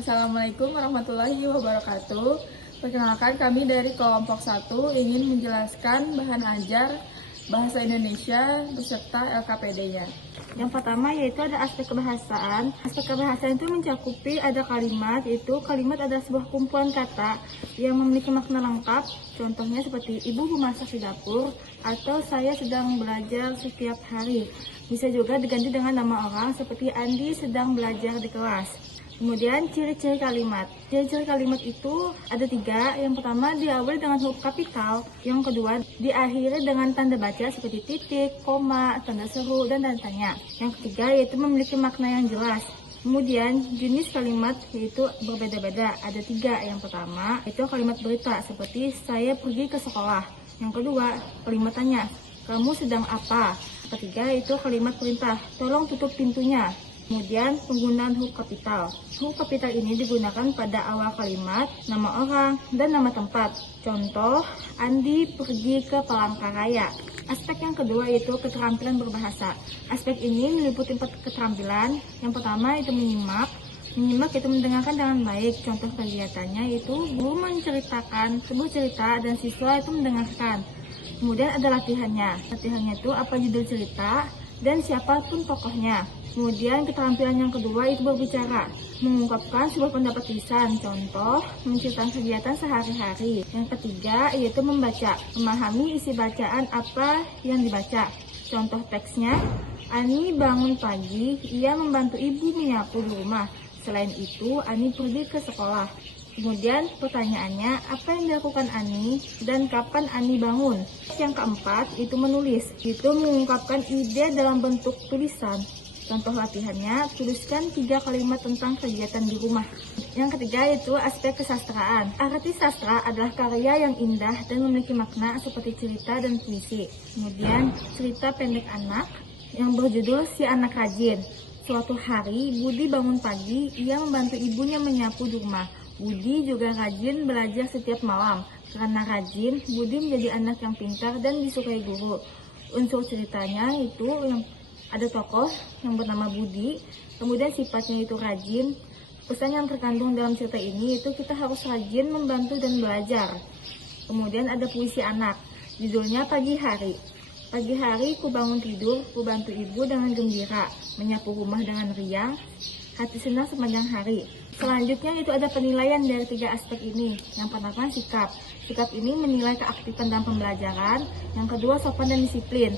Assalamualaikum warahmatullahi wabarakatuh. Perkenalkan, kami dari kelompok 1 ingin menjelaskan bahan ajar bahasa Indonesia beserta LKPD-nya. Yang pertama yaitu ada aspek kebahasaan. Aspek kebahasaan itu mencakupi ada kalimat, yaitu kalimat adalah sebuah kumpulan kata yang memiliki makna lengkap. Contohnya seperti ibu memasak di dapur atau saya sedang belajar setiap hari. Bisa juga diganti dengan nama orang seperti Andi sedang belajar di kelas. Kemudian ciri-ciri kalimat. Ciri-ciri kalimat itu ada 3. Yang pertama diawali dengan huruf kapital. Yang kedua diakhiri dengan tanda baca seperti titik, koma, tanda seru, dan tanda tanya. Yang ketiga yaitu memiliki makna yang jelas. Kemudian jenis kalimat yaitu berbeda-beda. Ada 3. Yang pertama itu kalimat berita seperti saya pergi ke sekolah. Yang kedua kalimat tanya, kamu sedang apa? Ketiga itu kalimat perintah, tolong tutup pintunya. Kemudian penggunaan huruf kapital. Huruf kapital ini digunakan pada awal kalimat, nama orang, dan nama tempat. Contoh, Andi pergi ke Palangkaraya. Aspek yang kedua yaitu keterampilan berbahasa. Aspek ini meliputi 4 keterampilan. Yang pertama itu menyimak. Menyimak itu mendengarkan dengan baik. Contoh kegiatannya itu guru menceritakan sebuah cerita dan siswa itu mendengarkan. Kemudian ada latihannya. Latihannya itu apa judul cerita dan siapapun tokohnya. Kemudian keterampilan yang kedua itu berbicara, mengungkapkan sebuah pendapat lisan, contoh menceritakan kegiatan sehari-hari. Yang ketiga yaitu membaca, memahami isi bacaan apa yang dibaca. Contoh teksnya, Ani bangun pagi, ia membantu ibu menyapu di rumah. Selain itu, Ani pergi ke sekolah. Kemudian pertanyaannya, apa yang dilakukan Ani dan kapan Ani bangun? Yang keempat itu menulis, itu mengungkapkan ide dalam bentuk tulisan. Contoh latihannya, tuliskan 3 kalimat tentang kegiatan di rumah. Yang ketiga itu aspek kesastraan. Arti sastra adalah karya yang indah dan memiliki makna seperti cerita dan puisi. Kemudian cerita pendek anak yang berjudul Si Anak Rajin. Suatu hari, Budi bangun pagi, ia membantu ibunya menyapu di rumah. Budi juga rajin belajar setiap malam. Karena rajin, Budi menjadi anak yang pintar dan disukai guru. Unsur ceritanya itu yang ada tokoh yang bernama Budi, kemudian sifatnya itu rajin. Pesan yang terkandung dalam cerita ini itu kita harus rajin membantu dan belajar. Kemudian ada puisi anak, judulnya Pagi Hari. Pagi hari ku bangun tidur, ku bantu ibu dengan gembira, menyapu rumah dengan riang, hati senang sepanjang hari. Selanjutnya itu ada penilaian dari 3 aspek ini. Yang pertama sikap. Sikap ini menilai keaktifan dalam pembelajaran. Yang kedua sopan dan disiplin.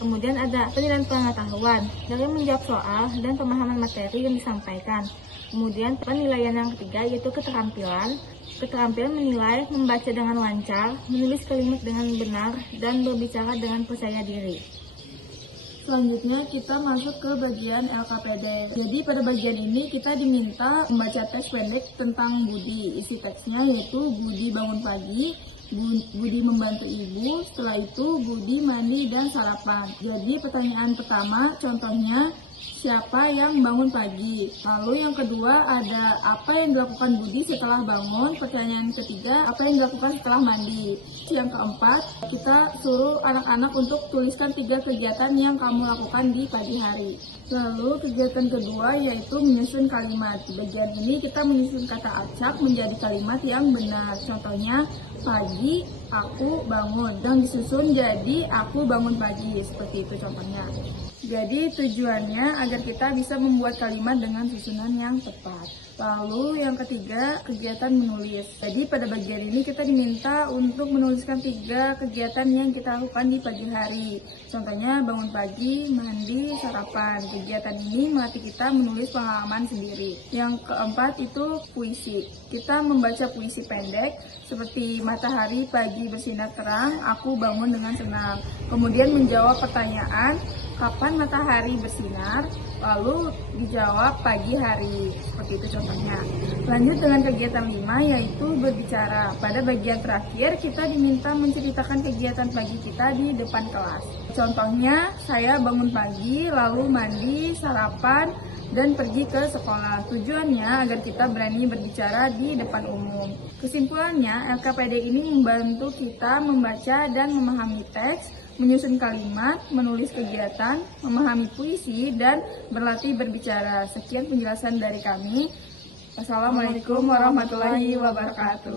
Kemudian ada penilaian pengetahuan dari menjawab soal dan pemahaman materi yang disampaikan. Kemudian penilaian yang ketiga yaitu keterampilan. Keterampilan menilai membaca dengan lancar, menulis kalimat dengan benar, dan berbicara dengan percaya diri. Selanjutnya kita masuk ke bagian LKPD. Jadi pada bagian ini kita diminta membaca teks pendek tentang Budi. Isi teksnya yaitu Budi bangun pagi, Budi membantu ibu, setelah itu Budi mandi dan sarapan. Jadi pertanyaan pertama contohnya, siapa yang bangun pagi? Lalu yang kedua ada apa yang dilakukan Budi setelah bangun? Pertanyaan ketiga, apa yang dilakukan setelah mandi? Yang keempat, kita suruh anak-anak untuk tuliskan 3 kegiatan yang kamu lakukan di pagi hari. Lalu kegiatan kedua yaitu menyusun kalimat. Di bagian ini kita menyusun kata acak menjadi kalimat yang benar. Contohnya, pagi aku bangun, dan disusun jadi aku bangun pagi, seperti itu contohnya. Jadi tujuannya agar kita bisa membuat kalimat dengan susunan yang tepat. Lalu yang ketiga, kegiatan menulis. Jadi pada bagian ini kita diminta untuk menuliskan 3 kegiatan yang kita lakukan di pagi hari. Contohnya bangun pagi, mandi, sarapan. Kegiatan ini melatih kita menulis pengalaman sendiri. Yang keempat itu puisi. Kita membaca puisi pendek seperti matahari pagi bersinar terang, aku bangun dengan senang. Kemudian menjawab pertanyaan, kapan matahari bersinar? Lalu dijawab pagi hari, seperti itu contohnya. Lanjut dengan kegiatan 5 yaitu berbicara. Pada bagian terakhir kita diminta menceritakan kegiatan pagi kita di depan kelas. Contohnya, saya bangun pagi, lalu mandi, sarapan, dan pergi ke sekolah. Tujuannya agar kita berani berbicara di depan umum. Kesimpulannya, LKPD ini membantu kita membaca dan memahami teks, menyusun kalimat, menulis kegiatan, memahami puisi, dan berlatih berbicara. Sekian penjelasan dari kami. Assalamualaikum warahmatullahi wabarakatuh.